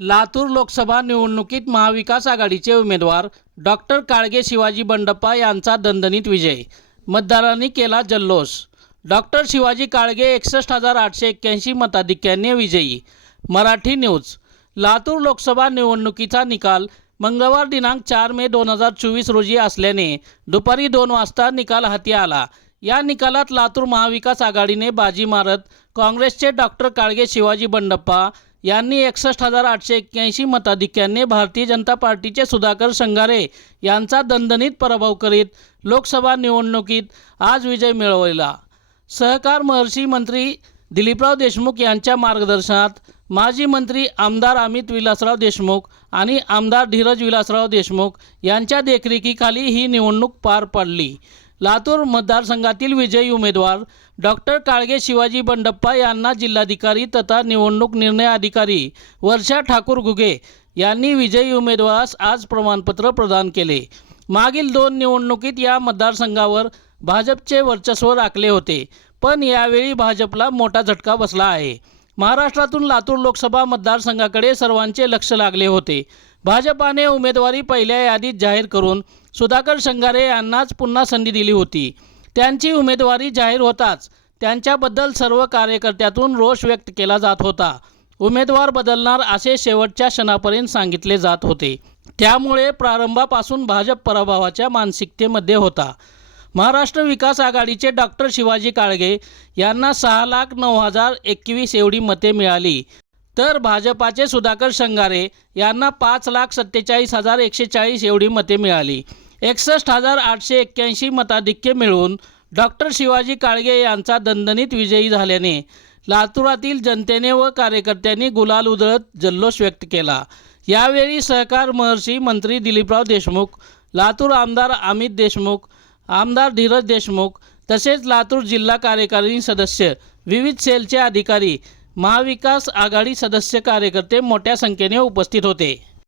लातूर लोकसभा निवडणुकीत महाविकास आघाडीचे उमेदवार डॉक्टर काळगे शिवाजी बंडप्पा यांचा दणदणीत विजय. मतदारांनी केला जल्लोष. डॉक्टर शिवाजी काळगे एकसष्ट हजार आठशे एक्क्याऐंशी मताधिक्याने विजयी. मराठी न्यूज. लातूर लोकसभा निवडणुकीचा निकाल मंगळवार दिनांक चार मे दोन हजार चोवीस रोजी असल्याने दुपारी दोन वाजता निकाल हाती आला. या निकालात लातूर महाविकास आघाडीने बाजी मारत काँग्रेसचे डॉक्टर काळगे शिवाजी बंडप्पा यांनी एकसष्ट हजार आठशे एक्क्याऐंशी मताधिक्याने भारतीय जनता पार्टीचे सुधाकर संगारे यांचा दणदणीत पराभव करीत लोकसभा निवडणुकीत आज विजय मिळवला. सहकार महर्षी मंत्री दिलीपराव देशमुख यांच्या मार्गदर्शनात माजी मंत्री आमदार अमित विलासराव देशमुख आणि आमदार धीरज विलासराव देशमुख यांच्या देखरेखीखाली ही निवडणूक पार पडली. लातूर मतदारसंघातील विजयी उमेदवार डॉक्टर काळगे शिवाजी बंडप्पा यांना जिल्हाधिकारी तथा निवडणूक निर्णय अधिकारी वर्षा ठाकूर घुगे यांनी विजयी उमेदवारास आज प्रमाणपत्र प्रदान केले. मागील दोन निवडणुकीत या मतदारसंघावर भाजपचे वर्चस्व राखले होते पण यावेळी भाजपला मोठा झटका बसला आहे. महाराष्ट्रातून लातूर लोकसभा मतदारसंघाकडे सर्वांचे लक्ष लागले होते. भाजपाने उमेदवारी पहिल्या यादीत जाहीर करून सुधाकर शंगारे यांनाच पुन्हा संधी दिली होती. त्यांची उमेदवारी जाहीर होताच त्यांच्याबद्दल सर्व कार्यकर्त्यातून रोष व्यक्त केला जात होता. उमेदवार बदलणार असे शेवटच्या क्षणापर्यंत सांगितले जात होते. त्यामुळे प्रारंभापासून भाजप पराभवाच्या मानसिकतेमध्ये होता. महाराष्ट्र विकास आघाडीचे डॉक्टर शिवाजी काळगे यांना सहा लाख नऊ हजार एकवीस एवढी मते मिळाली. तर भाजपाचे सुधाकर शंगारे यांना पाच लाख सत्तेचाळीस हजार एकशे चाळीस एवढी मते मिळाली. एकसष्ट हजार आठशे एक्क्याऐंशी मताधिक्य मिळवून डॉक्टर शिवाजी काळगे यांचा दणदणीत विजयी झाल्याने लातूरातील जनतेने व कार्यकर्त्यांनी गुलाल उधळत जल्लोष व्यक्त केला. यावेळी सहकार महर्षी मंत्री दिलीपराव देशमुख लातूर आमदार अमित देशमुख आमदार धीरज देशमुख तसेच लातूर जिल्हा कार्यकारिणी सदस्य विविध सेलचे अधिकारी महाविकास आघाडी सदस्य कार्यकर्ते मोठ्या संख्येने उपस्थित होते.